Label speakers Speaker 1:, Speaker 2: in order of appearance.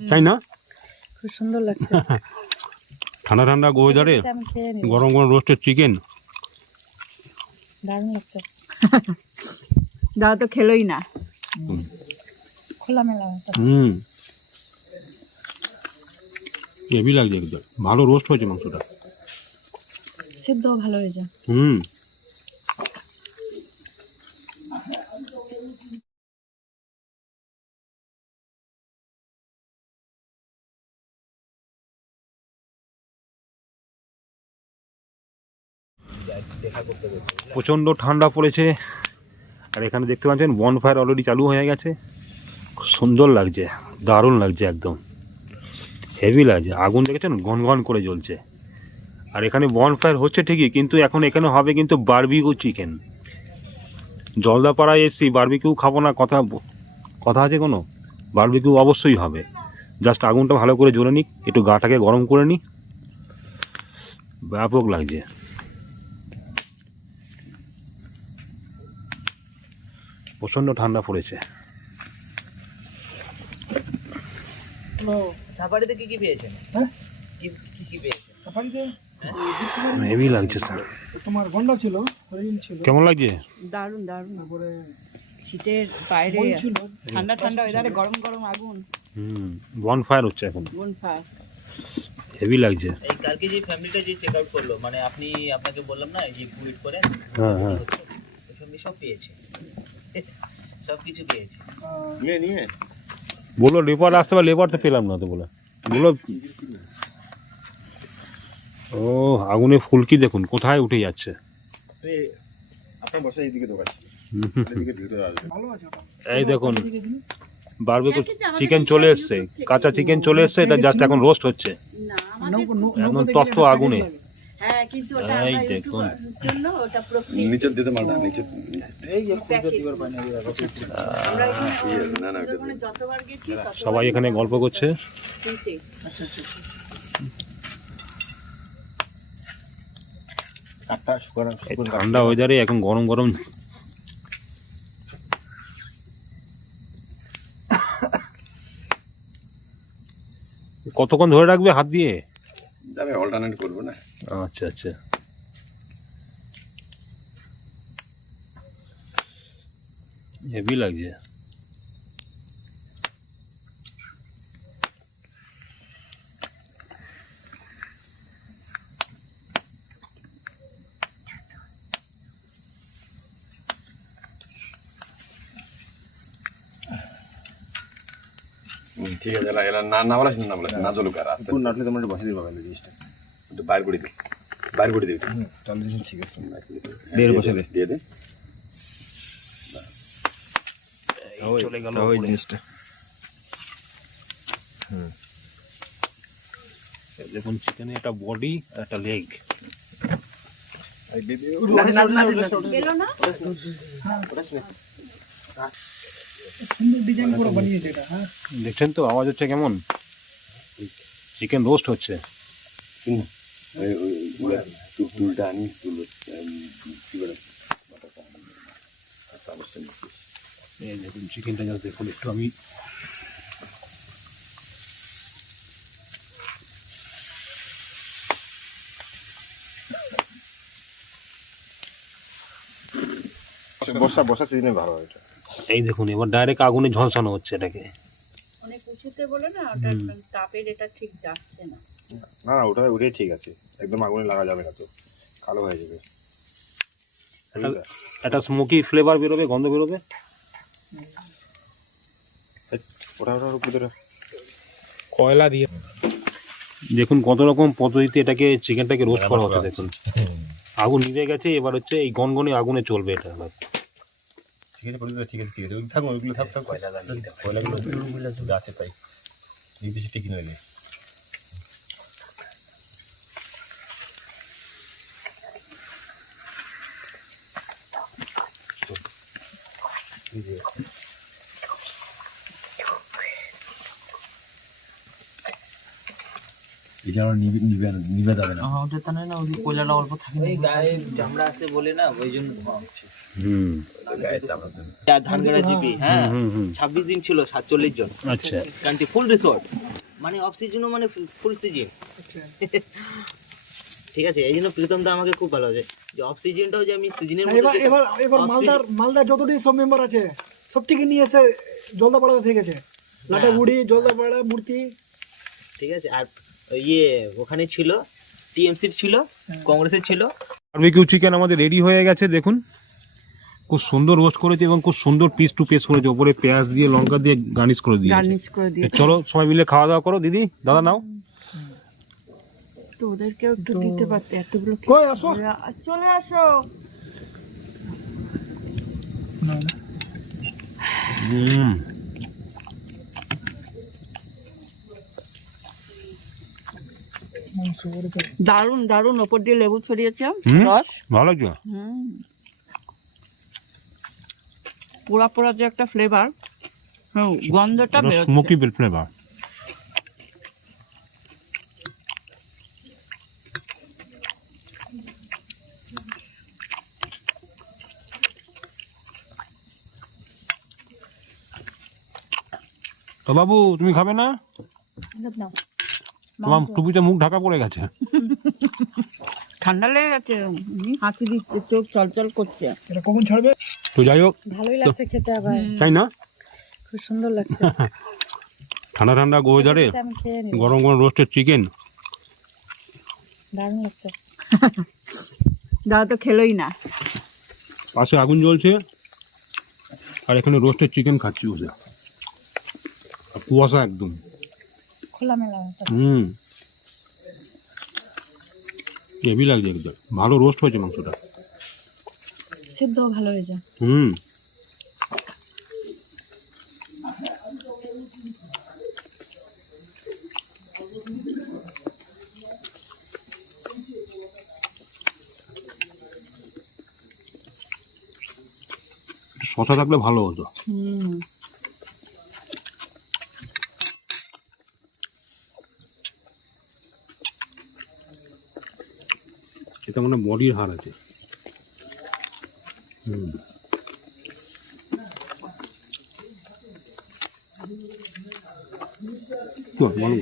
Speaker 1: তাই না?
Speaker 2: খুব সুন্দর লাগছে।
Speaker 1: ঠান্ডা ঠান্ডা ওয়েদারে গরম গরম রোস্টেড চিকেন
Speaker 2: দারুণ লাগছে।
Speaker 3: দাদা তো খেলোই না।
Speaker 2: খোলামেলা
Speaker 1: হুম। হেভি লাগছে একদম ভালো রোস্ট হয়েছে মাংসটা।
Speaker 2: সেদ্ধ ভালো হয়েছে।
Speaker 1: হুম। প্রচণ্ড ঠান্ডা পড়েছে। আর এখানে দেখতে পাচ্ছেন বন ফায়ার অলরেডি চালু হয়ে গেছে। খুব সুন্দর লাগছে, দারুণ লাগছে একদম। হেভি লাগছে। আগুন দেখেছেন? ঘন করে জ্বলছে। আর এখানে বন ফায়ার হচ্ছে ঠিকই, কিন্তু এখন এখানে হবে কিন্তু বারবিকিউ চিকেন জলদাপাড়ায় এসছি বারবিকিউ খাব না, কথা কথা আছে কোনো? বারবিকিউ অবশ্যই হবে। জাস্ট আগুনটা ভালো করে জ্বলে নিক, একটু গাটাকে গরম করে নিই ব্যাপক লাগছে। প্রচণ্ড ঠান্ডা পড়েছে।
Speaker 4: সাফারিতে কি কি পেয়েছেন?
Speaker 5: হ্যাঁ?
Speaker 4: কি কি কি পেয়েছেন?
Speaker 5: সাফারিতে
Speaker 1: হেভি লাগছে স্যার।
Speaker 5: তোমার গন্ডা ছিল ছিল।
Speaker 1: কেমন লাগছে?
Speaker 3: দারুণ দারুণ।
Speaker 5: তারপরে
Speaker 3: শীতের বাইরে
Speaker 5: বন
Speaker 3: ঠান্ডা ঠান্ডা ওয়েদারে গরম গরম আগুন।
Speaker 1: হুম বন ফায়ার হচ্ছে এখন।
Speaker 3: গুন ফায়ার
Speaker 1: হেভি লাগছে।
Speaker 4: এই কালকে যে ফ্যামিলিটা যে চেক আউট করল মানে আপনি আপনাকে বললাম না যে কুইট করে
Speaker 1: হ্যাঁ হ্যাঁ।
Speaker 4: সব পেয়েছে। সব কিছু পেয়েছে
Speaker 1: বলল লেবার আসতে পারে লেবার তো পেলাম না তো বলে। বলল ও আগুনে ফুলকি দেখুন কোথায় উঠে যাচ্ছে?
Speaker 6: আপনার বসে এইদিকে দোকান
Speaker 1: এই দেখুন বারবিকিউ চিকেন চলে এসছে কাঁচা চিকেন চলে এসছে এটা জাস্ট এখন রোস্ট হচ্ছে। একদম তপ্ত আগুনে।
Speaker 5: লাগে।
Speaker 3: কিন্তু ওটা আমরা
Speaker 1: দেখুন।
Speaker 3: জন্য ওটা পুরো free।
Speaker 6: নিচের দিতে মালটা নিচে
Speaker 5: এই যে
Speaker 3: Packet।
Speaker 5: দিবার পাই না
Speaker 3: আমরা
Speaker 6: না, না,
Speaker 3: যতবার গেছি
Speaker 1: সবাই এখানে গল্প করছে।
Speaker 5: আচ্ছা আচ্ছা আচ্ছা।
Speaker 1: ঠান্ডা ওয়েদারে এখন গরম গরম কতক্ষণ ধরে রাখবে হাত দিয়ে
Speaker 6: যাবে অল্টারনেট করব না
Speaker 1: আচ্ছা আচ্ছা হেভি লাগছে
Speaker 6: ঠিক আছে এলা এলা না না বলা না বলা না জলুক আর আস্তে
Speaker 7: কোন নাটলে তোমরা বসে দিবা গালে জিনিসটা
Speaker 6: একটু বাইর করে দিই বাইর করে দিই।
Speaker 7: তাহলে জিনিস ঠিক আছে দেড় বসে দে।
Speaker 6: দিয়ে দে
Speaker 1: চলে গেল
Speaker 7: ওই জিনিসটা
Speaker 1: দেখুন চিকেনে একটা বডি একটা লেগ
Speaker 3: গেলো না
Speaker 5: সুন্দর ডিজাইন করে বানিয়েছে এটা হ্যাঁ।
Speaker 1: দেখছেন তো আওয়াজ হচ্ছে কেমন? চিকেন রোস্ট হচ্ছে।
Speaker 6: আনি কি বলে?
Speaker 1: এই দেখুন চিকেনটা জাস্ট দেখুন একটু আমি
Speaker 7: বর্ষা বর্ষা সিজনে ভালো হয় এটা।
Speaker 1: এই দেখুন এবার ডাইরেক্ট আগুনে ঝলসানো হচ্ছে এটাকে।
Speaker 3: অনেক উঁচুতে বলে না ওটা তাপের এটা ঠিক যাচ্ছে না।
Speaker 7: না না ওটা ওটাই ঠিক আছে। একদম আগুনে লাগা যাবে না তো কালো হয়ে যাবে।
Speaker 1: একটা- একটা স্মোকি ফ্লেভার বেরোবে গন্ধ বেরোবে?
Speaker 7: ওটা ওটা
Speaker 1: কয়লা দিয়ে। দেখুন কত রকম পদ্ধতিতে এটাকে চিকেনটাকে রোস্ট করা হচ্ছে দেখুন। আগুন নিভে গেছে এবার হচ্ছে এই গনগনে আগুনে চলবে এটা
Speaker 6: ঠিক আছে পরিবার ঠিক আছে ঠিক আছে। ওই থাকুন ওইগুলো থাক থাক। কয়লাগুলো কয়লাগুলো আছে তাই। এই বেশি টিকি নয় এই যেন নিবে নিবে নিবে যাবে না।
Speaker 5: ওটা তো না ওই কোয়লাটা অল্প থাকে
Speaker 4: ওই গায়ে চামড়া আছে বলে না ওই জন্য ধোঁয়া হচ্ছে।
Speaker 1: হুম।
Speaker 4: জিপি হ্যাঁ।
Speaker 1: হুম হুম
Speaker 4: ছাব্বিশ দিন ছিল সাতচল্লিশ জন।
Speaker 1: আচ্ছা।
Speaker 4: কান্ট্রি ফুল রিসোর্ট মানে অফ সিজনও মানে ফুল সিজন
Speaker 5: আচ্ছা
Speaker 4: ঠিক আছে এই জন্য প্রীতম দা আমাকে খুব ভালো আছে যে অফ সিজনটাও যে আমি সিজনের মধ্যে
Speaker 5: এবার এবার এবার মালদার মালদার যতটি সব মেম্বার আছে সবটিকে নিয়ে এসে জলদাপাড়াতে থেকেছে লাটাগুড়ি জলদাপাড়া মূর্তি।
Speaker 4: ঠিক আছে আর ইয়ে ওখানে ছিল টিএমসির ছিল কংগ্রেসের ছিল।
Speaker 1: বারবিকিউ চিকেন আমাদের রেডি হয়ে গেছে দেখুন। খুব সুন্দর রোস্ট করেছে এবং খুব সুন্দর পিস টু পিস করেছে। ওপরে পেঁয়াজ দিয়ে লঙ্কা দিয়ে গার্নিশ করে দিয়েছে।
Speaker 3: গার্নিশ করে দিয়ে
Speaker 1: চলো সবাই মিলে খাওয়া দাওয়া করো দিদি দাদা নাও।
Speaker 3: তো ওদেরকেও একটু দিতে পারতে এতগুলো
Speaker 5: কই আসো।
Speaker 3: চলে আসো।
Speaker 1: হুম।
Speaker 3: দারুণ দারুণ ওপর দিয়ে লেবু ছড়িয়েছে। রস।
Speaker 1: ভালো লাগছে?
Speaker 3: হুম। পোড়া পোড়া যে একটা ফ্লেভার হ্যাঁ গন্ধটা বেরোচ্ছে।
Speaker 1: স্মোকি ফ্লেভার তো বাবু তুমি খাবে না? তোমার টুপিতে মুখ ঢাকা পড়ে গেছে।
Speaker 3: ঠান্ডা লেগে গেছে হাঁচি দিচ্ছে চোখ চলচল করছে।
Speaker 5: এটা কখন ছাড়বে?
Speaker 1: তো যাই হোক
Speaker 3: ভালোই লাগছে খেতে আবার।
Speaker 1: তাই না?
Speaker 3: খুব সুন্দর লাগছে।
Speaker 1: ঠান্ডা ঠান্ডা গোয়েদারে গরম গরম রোস্টেড চিকেন
Speaker 3: দারুণ লাগছে। দাদা তো খেলোই না।
Speaker 1: পাশে আগুন জ্বলছে আর এখানে রোস্টেড চিকেন খাচ্ছি বসে। আর কুয়াশা একদম।
Speaker 3: খোলামেলা
Speaker 1: হুম। হেভি লাগছে একদম ভালো রোস্ট হয়েছে মাংসটা।
Speaker 3: সেদ্ধ ভালো হয়েছে
Speaker 1: হুম। শশা থাকলে ভালো হতো।
Speaker 3: হুম।
Speaker 1: এটা মানে বডির হার আছে। হুম তো, ভালো